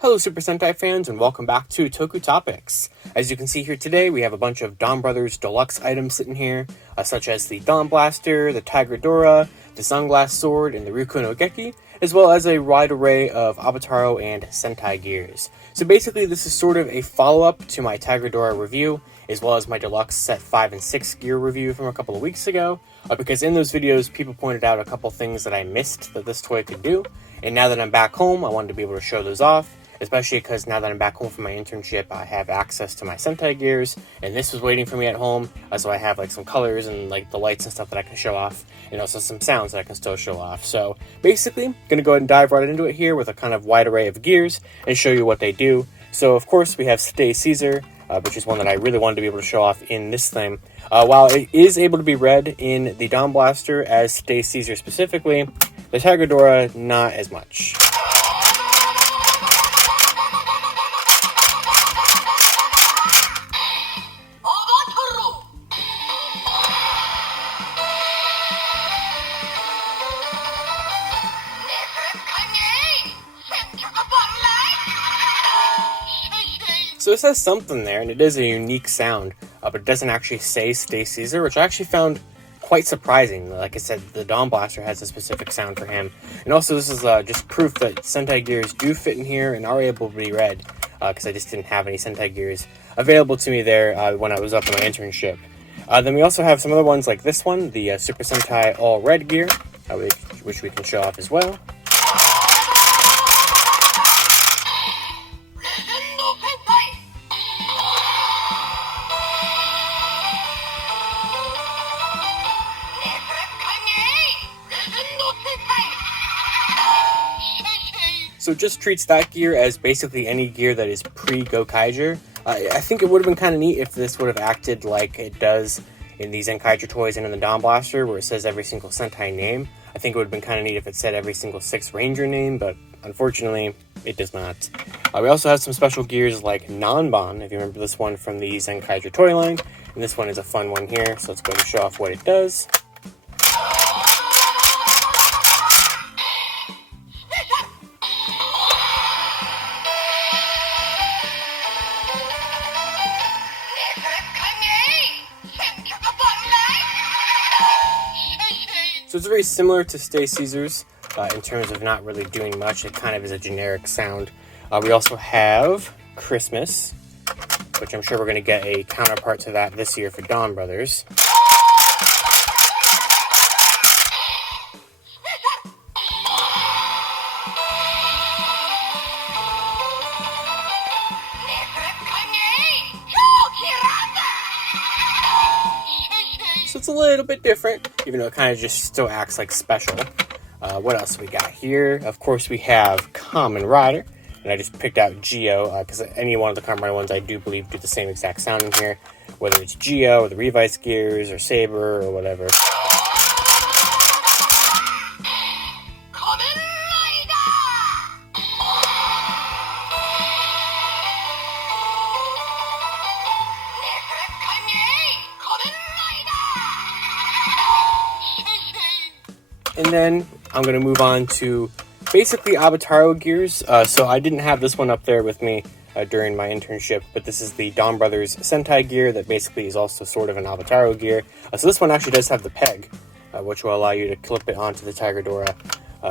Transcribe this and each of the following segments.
Hello Super Sentai fans and welcome back to Toku Topics. As you can see here today, we have a bunch of Donbrothers deluxe items sitting here, such as the Dawn Blaster, the Tiguardora, the Zanglassword, and the Ryuko no Geki, as well as a wide array of Avataro and Sentai gears. So basically this is sort of a follow-up to my Tiguardora review, as well as my deluxe set 5 and 6 gear review from a couple of weeks ago, because in those videos people pointed out a couple things that I missed that this toy could do, and now that I'm back home I wanted to be able to show those off. Especially because now that I'm back home from my internship, I have access to my Sentai gears, and this was waiting for me at home, so I have like some colors and like the lights and stuff that I can show off, and also some sounds that I can still show off. So basically, I'm going to go ahead and dive right into it here with a kind of wide array of gears and show you what they do. So of course we have Stay Caesar, which is one that I really wanted to be able to show off in this thing. While it is able to be read in the Dawn Blaster as Stay Caesar specifically, the Tiguardora not as much. So it says something there, and it is a unique sound, but it doesn't actually say Stay Caesar, which I actually found quite surprising. Like I said, the Dawn Blaster has a specific sound for him. And also this is just proof that Sentai gears do fit in here and are able to be read, because I just didn't have any Sentai gears available to me there when I was up in my internship. Then we also have some other ones like this one, the Super Sentai All Red gear, which we can show off as well. So it just treats that gear as basically any gear that is pre-Gokaiger. I think it would have been kind of neat if this would have acted like it does in these Zenkaiger toys and in the Dawn Blaster, where it says every single Sentai name. I think it would have been kind of neat if it said every single 6 Ranger name, but unfortunately, it does not. We also have some special gears like Nanban, if you remember this one from the Zenkaiger toy line, and this one is a fun one here, so let's go ahead and show off what it does. So it's very similar to Stay Caesar's in terms of not really doing much. It kind of is a generic sound. We also have Christmas, which I'm sure we're going to get a counterpart to that this year for Donbrothers. So it's a little bit different, even though it kind of just still acts like special. What else we got here? Of course, we have Kamen Rider, and I just picked out Geo because any one of the Kamen Rider ones I do believe do the same exact sound in here, whether it's Geo or the Revice gears or Saber or whatever. And then I'm going to move on to basically Avataro gears. So I didn't have this one up there with me during my internship, but this is the Donbrothers Sentai gear that basically is also sort of an Avataro gear. So this one actually does have the peg, which will allow you to clip it onto the Tiguardora.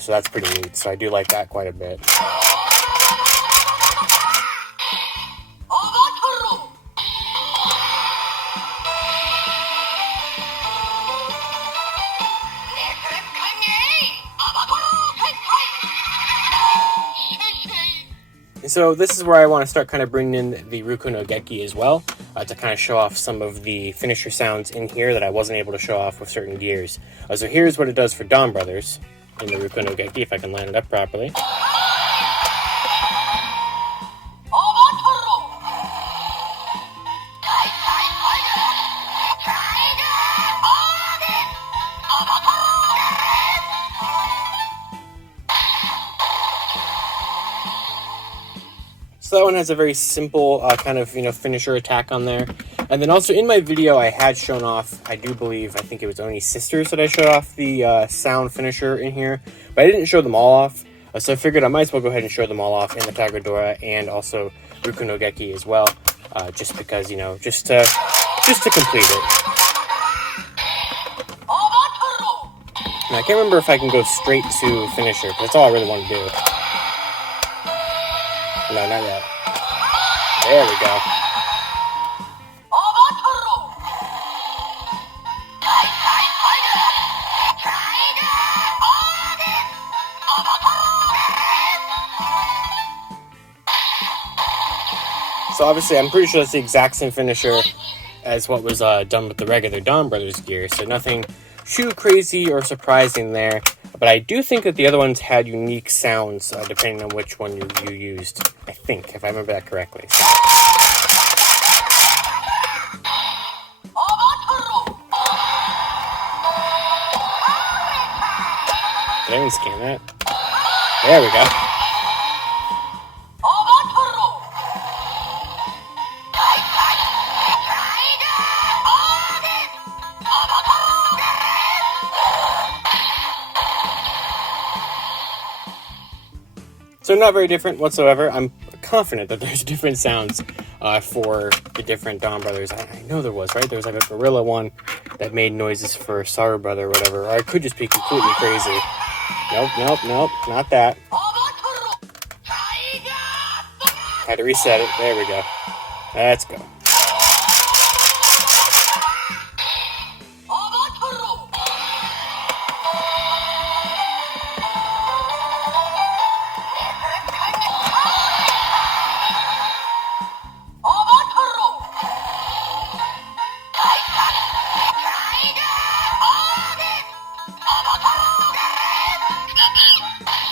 So that's pretty neat. So I do like that quite a bit. So this is where I want to start kind of bringing in the Ryuko no Geki as well, to kind of show off some of the finisher sounds in here that I wasn't able to show off with certain gears. So here's what it does for Donbrothers in the Ryuko no Geki, if I can line it up properly. So that one has a very simple kind of, finisher attack on there. And then also in my video, I had shown off, I think it was Oni Sisters that I showed off the sound finisher in here. But I didn't show them all off, So I figured I might as well go ahead and show them all off in the Tiguardora and also Ruku no Geki as well, just because, you know, just to complete it. Now, I can't remember if I can go straight to finisher, because that's all I really want to do. No, not yet. There we go. So obviously, I'm pretty sure it's the exact same finisher as what was done with the regular Donbrothers gear, so nothing too crazy or surprising there. But I do think that the other ones had unique sounds depending on which one you used, I think, if I remember that correctly. So. Did I even scan that? There we go. So not very different whatsoever. I'm confident that there's different sounds for the different Donbrothers. I know there was, right? There was like a gorilla one that made noises for Saru Brother or whatever. Or I could just be completely crazy. Nope, not that. Had to reset it. There we go. Let's go.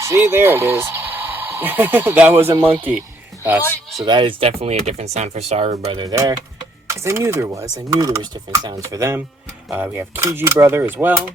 See, there it is. That was a monkey. So that is definitely a different sound for Saru Brother there. Because I knew there was. I knew there was different sounds for them. We have Kiji Brother as well.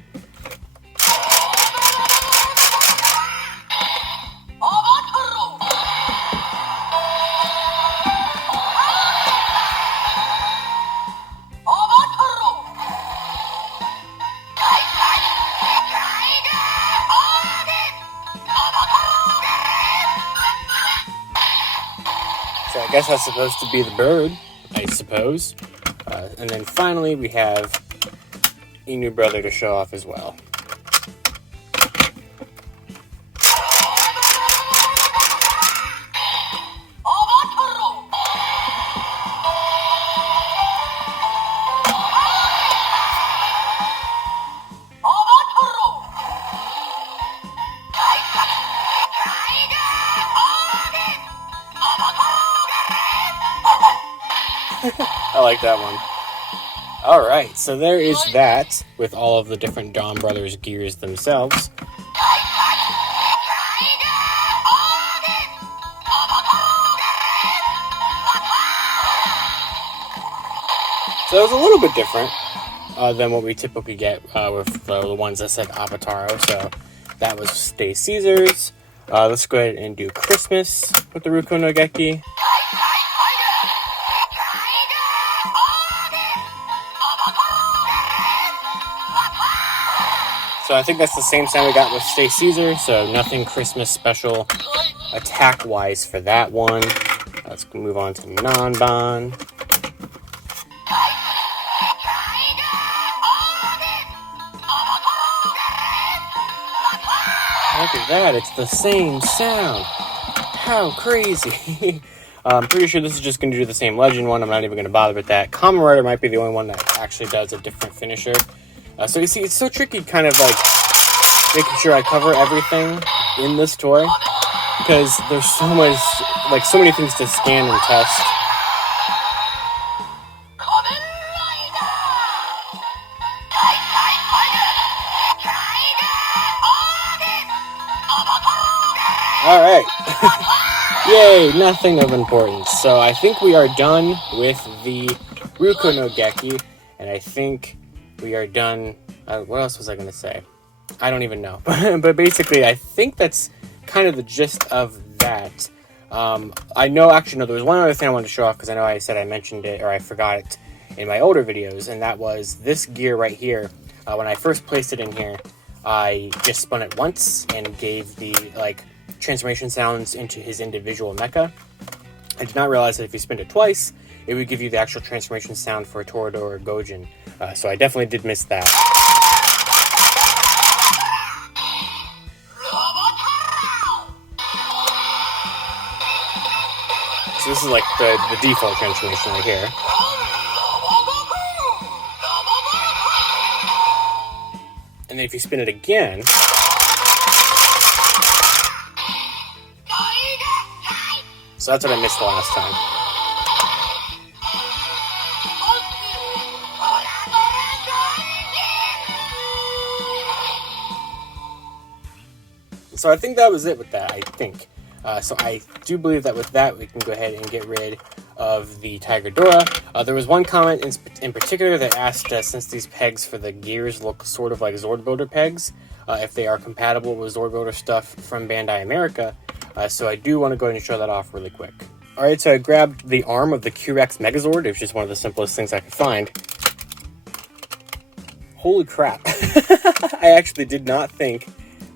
So I guess that's supposed to be the bird, I suppose. And then finally we have Inu Brother to show off as well. I like that one. Alright, so there is that with all of the different Donbrothers gears themselves. So it was a little bit different than what we typically get with the ones that said Avataro. So that was Stay Caesars. Let's go ahead and do Christmas with the Ruku no Geki. So I think that's the same sound we got with Stay Caesar, so nothing Christmas special attack-wise for that one. Let's move on to Nanban. Look at that, it's the same sound. How crazy. I'm pretty sure this is just going to do the same Legend one. I'm not even going to bother with that. Kamen Rider might be the only one that actually does a different finisher. So you see, it's so tricky kind of like making sure I cover everything in this toy, because there's so much, like so many things to scan and test. Alright. Yay, nothing of importance. So I think we are done with the Ruku no Geki, and I think we are done. What else was I going to say? I don't even know. But basically, I think that's kind of the gist of that. I know, actually, no, there was one other thing I wanted to show off, because I know I said I mentioned it, or I forgot it in my older videos, and that was this gear right here. When I first placed it in here, I just spun it once and gave the, like, transformation sounds into his individual mecha. I did not realize that if you spin it twice, it would give you the actual transformation sound for Tiguardora or Gojin. So I definitely did miss that. So this is like the default transformation right here. And then if you spin it again, so that's what I missed the last time. So I think that was it with that, I think. So I do believe that with that, we can go ahead and get rid of the Tiguardora. There was one comment in particular that asked, since these pegs for the gears look sort of like Zord Builder pegs, if they are compatible with Zord Builder stuff from Bandai America. So I do want to go ahead and show that off really quick. Alright, so I grabbed the arm of the Q-Rex Megazord. It was just one of the simplest things I could find. Holy crap. I actually did not think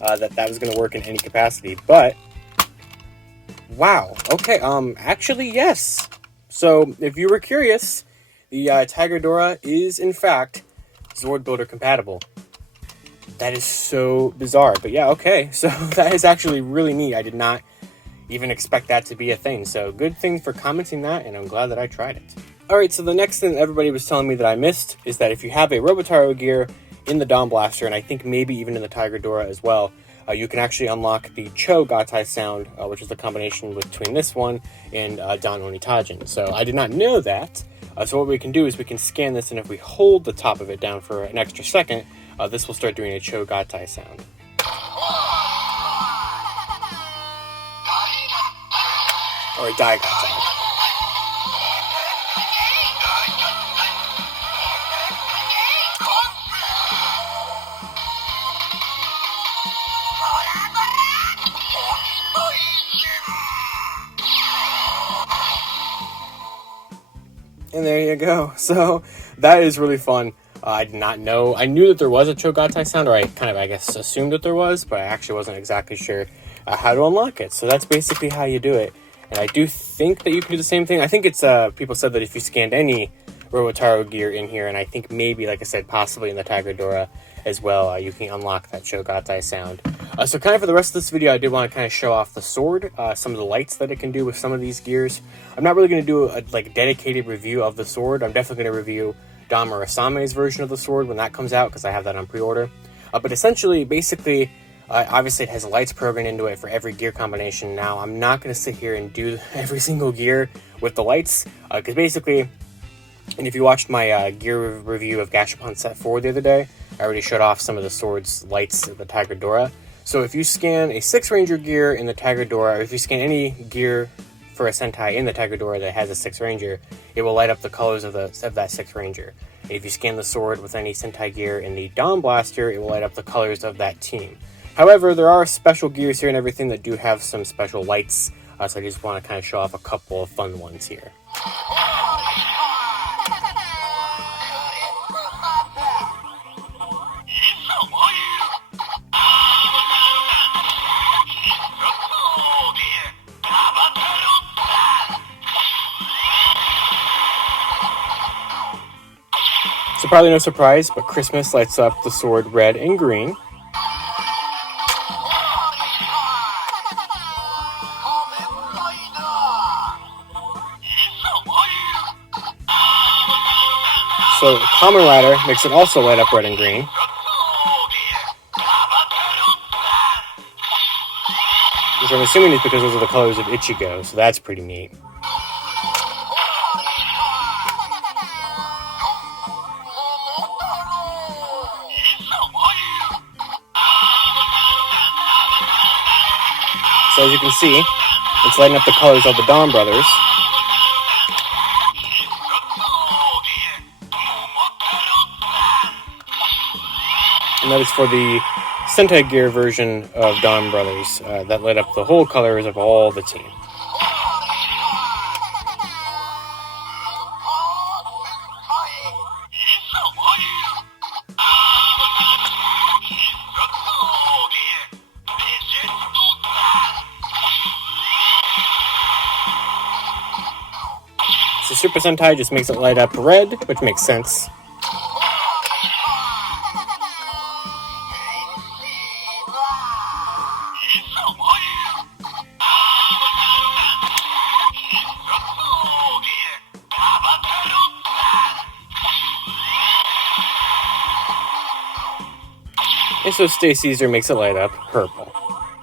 that was going to work in any capacity, but wow. Okay, actually, yes. So, if you were curious, the Tiguardora is, in fact, Zord Builder compatible. That is so bizarre. But yeah, okay. So, that is actually really neat. I did not even expect that to be a thing. So, good thing for commenting that, and I'm glad that I tried it. Alright, so the next thing that everybody was telling me that I missed is that if you have a Robotaro gear in the Dawn Blaster, and I think maybe even in the Tiguardora as well, you can actually unlock the Cho Gatai sound, which is the combination between this one and Don Onitajin. So I did not know that. So what we can do is we can scan this, and if we hold the top of it down for an extra second, this will start doing a Cho Gatai sound. Or a Dai Gatai. And there you go. So that is really fun. I did not know. I knew that there was a Cho Gatai sound, or I kind of, I guess, assumed that there was, but I actually wasn't exactly sure how to unlock it. So that's basically how you do it. And I do think that you can do the same thing. I think it's, people said that if you scanned any Robotaro gear in here, and I think maybe, like I said, possibly in the Tiguardora as well, you can unlock that Cho Gatai sound. So kind of for the rest of this video, I did want to kind of show off the sword, some of the lights that it can do with some of these gears. I'm not really going to do a dedicated review of the sword. I'm definitely going to review Don Murasame's version of the sword when that comes out, because I have that on pre-order. But essentially, basically, obviously it has lights programmed into it for every gear combination. Now, I'm not going to sit here and do every single gear with the lights, because basically, and if you watched my gear review of Gashapon Set 4 the other day, I already showed off some of the sword's lights of the Tiguardora. So if you scan a 6 Ranger gear in the Tiguardora, or if you scan any gear for a Sentai in the Tiguardora that has a 6 Ranger, it will light up the colors of that 6 Ranger. And if you scan the sword with any Sentai gear in the Dawn Blaster, it will light up the colors of that team. However, there are special gears here and everything that do have some special lights, so I just want to kind of show off a couple of fun ones here. So probably no surprise, but Christmas lights up the sword red and green. So Kamen Rider makes it also light up red and green. Which I'm assuming is because those are the colors of Ichigo, so that's pretty neat. So as you can see, it's lighting up the colors of the Donbrothers. And that is for the Sentai Gear version of Donbrothers that lit up the whole colors of all the team. So Super Sentai just makes it light up red, which makes sense. And so Stay Caesar makes it light up purple.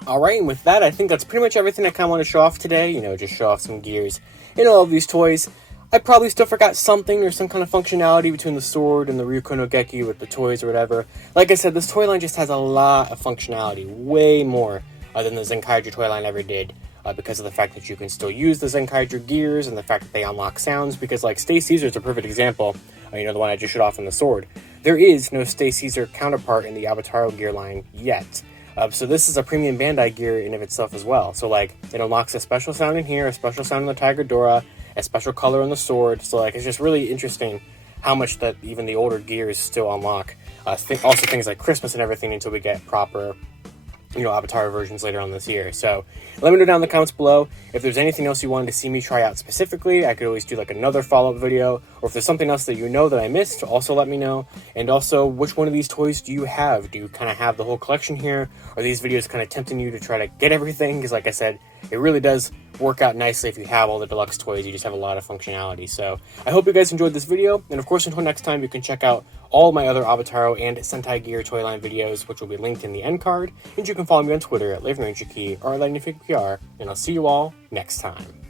Alright, and with that, I think that's pretty much everything I kind of want to show off today. You know, just show off some gears in all of these toys. I probably still forgot something or some kind of functionality between the sword and the Ryuko no Geki with the toys or whatever. Like I said, this toy line just has a lot of functionality, way more than the Zenkaiju toy line ever did. Because of the fact that you can still use the Zenkaiju gears and the fact that they unlock sounds, because like Stay Caesar is a perfect example, you know, the one I just showed off in the sword. There is no Stay Caesar counterpart in the Avataro gear line yet. So this is a premium Bandai gear in of itself as well. So like, it unlocks a special sound in here, a special sound in the Tigardora, a special color on the sword. So like, it's just really interesting how much that even the older gears still unlock. Also things like Christmas and everything until we get proper, you know, Avataro versions later on this year. So let me know down in the comments below if there's anything else you wanted to see me try out specifically. I could always do like another follow-up video, or if there's something else that you know that I missed, also let me know. And also, which one of these toys do you have? Do you kind of have the whole collection here? Are these videos kind of tempting you to try to get everything? Because like I said, it really does work out nicely if you have all the deluxe toys. You just have a lot of functionality. So I hope you guys enjoyed this video, and of course until next time, you can check out all my other Avataro and Sentai Gear toy line videos, which will be linked in the end card, and you can follow me on Twitter at LavenRangerKey or LightningFigPR, and I'll see you all next time.